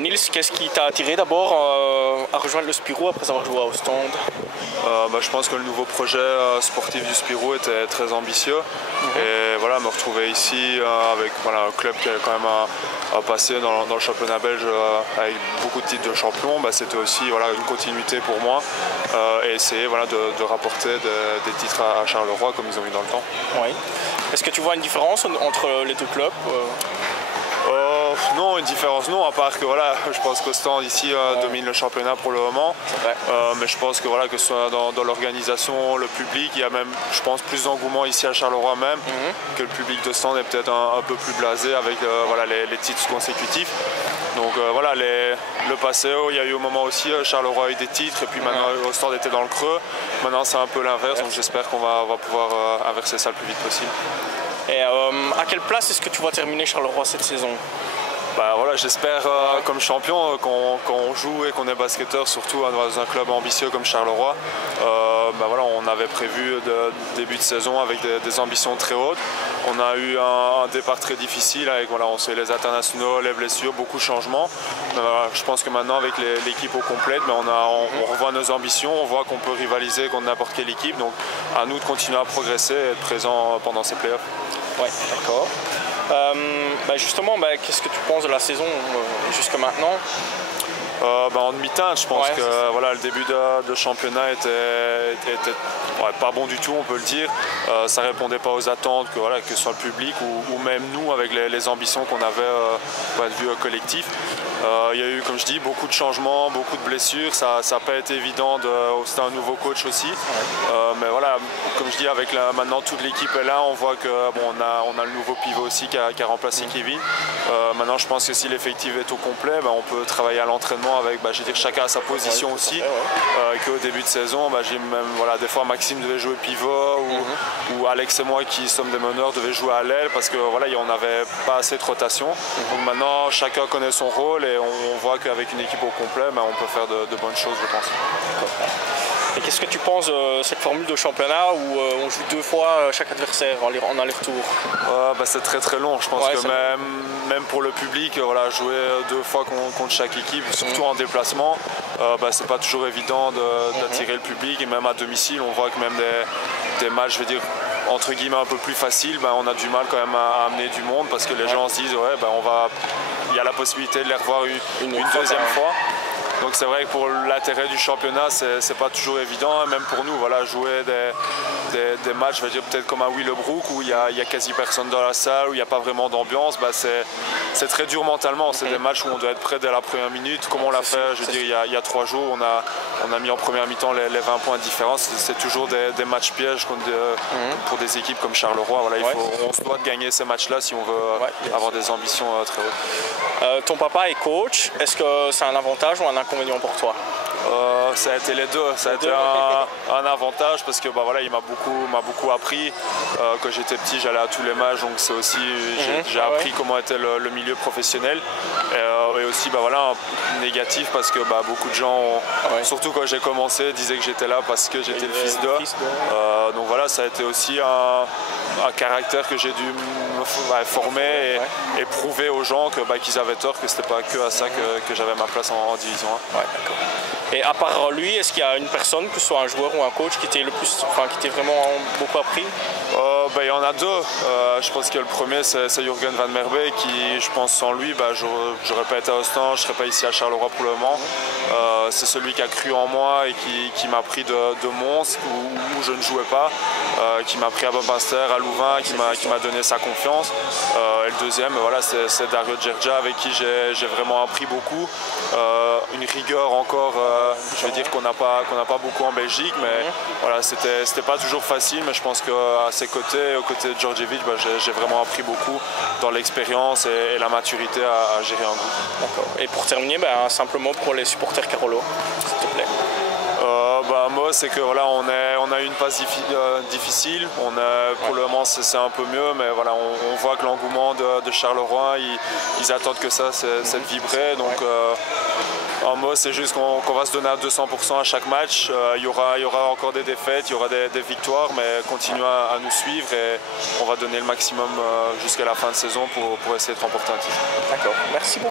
Nils, qu'est-ce qui t'a attiré d'abord à rejoindre le Spirou après avoir joué à Ostende? Je pense que le nouveau projet sportif du Spirou était très ambitieux. Et voilà, me retrouver ici avec un club qui avait quand même passé dans le championnat belge avec beaucoup de titres de champion, c'était aussi une continuité pour moi et essayer de rapporter des titres à Charleroi comme ils ont eu dans le temps. Oui. Est-ce que tu vois une différence entre les deux clubs? Non, une différence non, à part que je pense qu'Ostende ici domine le championnat pour le moment. Mais je pense que que ce soit dans l'organisation, le public, il y a même, je pense, plus d'engouement ici à Charleroi même, que le public d'Ostende est peut-être un peu plus blasé avec les titres consécutifs. Donc le passé, il y a eu au moment aussi, Charleroi a eu des titres et puis maintenant Ostende était dans le creux. Maintenant c'est un peu l'inverse, donc j'espère qu'on va pouvoir inverser ça le plus vite possible. Et à quelle place est-ce que tu vas terminer Charleroi cette saison? J'espère comme champion qu'on joue et qu'on est basketteur, surtout dans un club ambitieux comme Charleroi. On avait prévu début de saison avec des ambitions très hautes. On a eu un départ très difficile avec on sait, les internationaux, les blessures, beaucoup de changements. Je pense que maintenant avec l'équipe au complet, on revoit nos ambitions, on voit qu'on peut rivaliser contre n'importe quelle équipe. Donc à nous de continuer à progresser et être présent pendant ces playoffs. Oui, d'accord. Justement, qu'est-ce que tu penses de la saison jusqu'à maintenant? En demi-teinte, je pense que le début de championnat était pas bon du tout, on peut le dire. Ça répondait pas aux attentes que ce soit le public ou même nous avec les ambitions qu'on avait point de vue collectif. Il y a eu, comme je dis, beaucoup de changements, beaucoup de blessures. Ça n'a pas été évident. C'était un nouveau coach aussi. Mais comme je dis, avec maintenant toute l'équipe est là, on voit que on a le nouveau pivot aussi qui a remplacé Kevin. Maintenant, je pense que si l'effectif est au complet, on peut travailler à l'entraînement avec chacun à sa position aussi. Qu'au début de saison, j'ai même des fois Maxime devait jouer pivot ou Alex et moi qui sommes des meneurs devaient jouer à l'aile parce que on n'avait pas assez de rotation. Donc maintenant, chacun connaît son rôle et on voit qu'avec une équipe au complet, on peut faire de bonnes choses, je pense. Et qu'est-ce que tu penses de cette formule de championnat où on joue 2 fois chaque adversaire en aller-retour? C'est très très long. Je pense que même pour le public, jouer 2 fois contre chaque équipe, surtout en déplacement, c'est pas toujours évident d'attirer le public. Et même à domicile, on voit que même des matchs, je veux dire, entre guillemets un peu plus faciles, on a du mal quand même à amener du monde parce que les gens se disent il y a la possibilité de les revoir une deuxième fois. Donc c'est vrai que pour l'intérêt du championnat, c'est pas toujours évident, même pour nous, jouer des matchs, je vais dire peut-être comme à Willebroek où il y a quasi personne dans la salle, où il n'y a pas vraiment d'ambiance, c'est très dur mentalement. C'est des matchs où on doit être prêt dès la première minute, comme on l'a fait, je veux dire, il y a 3 jours, on a mis en première mi-temps les 20 points de différence. C'est toujours des matchs pièges pour des équipes comme Charleroi. On se doit de gagner ces matchs-là si on veut avoir des ambitions très hautes. Ton papa est coach, est-ce que c'est un avantage ou un inconvénient pour toi? Ça a été les deux. Ça a été un avantage parce que il m'a beaucoup appris. Quand j'étais petit, j'allais à tous les matchs, donc c'est aussi j'ai appris comment était le milieu professionnel. Et aussi négatif parce que beaucoup de gens, surtout quand j'ai commencé, disaient que j'étais là parce que j'étais le fils d'eux. Donc ça a été aussi un caractère que j'ai dû me former et prouver aux gens qu'ils avaient tort, que c'était pas que à ça que j'avais ma place en division 1. Et à part lui, est-ce qu'il y a une personne, que ce soit un joueur ou un coach, qui t'ait vraiment beaucoup appris? Il y en a 2. Je pense que le premier, c'est Jürgen Van Merwe qui, je pense, sans lui, j'aurais pas été à Ostende, je serais pas ici à Charleroi pour le moment. C'est celui qui a cru en moi et qui m'a pris de Mons où je ne jouais pas, qui m'a pris à Bobmaster, à Louvain, qui m'a donné sa confiance. Et le deuxième, c'est Dario Djerja avec qui j'ai vraiment appris beaucoup. Une rigueur encore, je vais dire qu'on n'a pas beaucoup en Belgique, mais c'était pas toujours facile, mais je pense qu'à ses côtés, aux côtés de Djordjevic, j'ai vraiment appris beaucoup dans l'expérience et la maturité à gérer un groupe. D'accord. Et pour terminer, simplement pour les supporters Carolo, s'il te plaît. Moi, c'est que on a eu une passe difficile. Pour le moment, c'est un peu mieux, mais on voit que l'engouement de Charleroi, ils attendent que ça, c'est de vibrer. Donc, en mot, c'est juste qu'on va se donner à 200% à chaque match. Il y aura encore des défaites, il y aura des victoires, mais continuez à nous suivre et on va donner le maximum jusqu'à la fin de saison pour essayer de remporter un titre. D'accord. Merci beaucoup.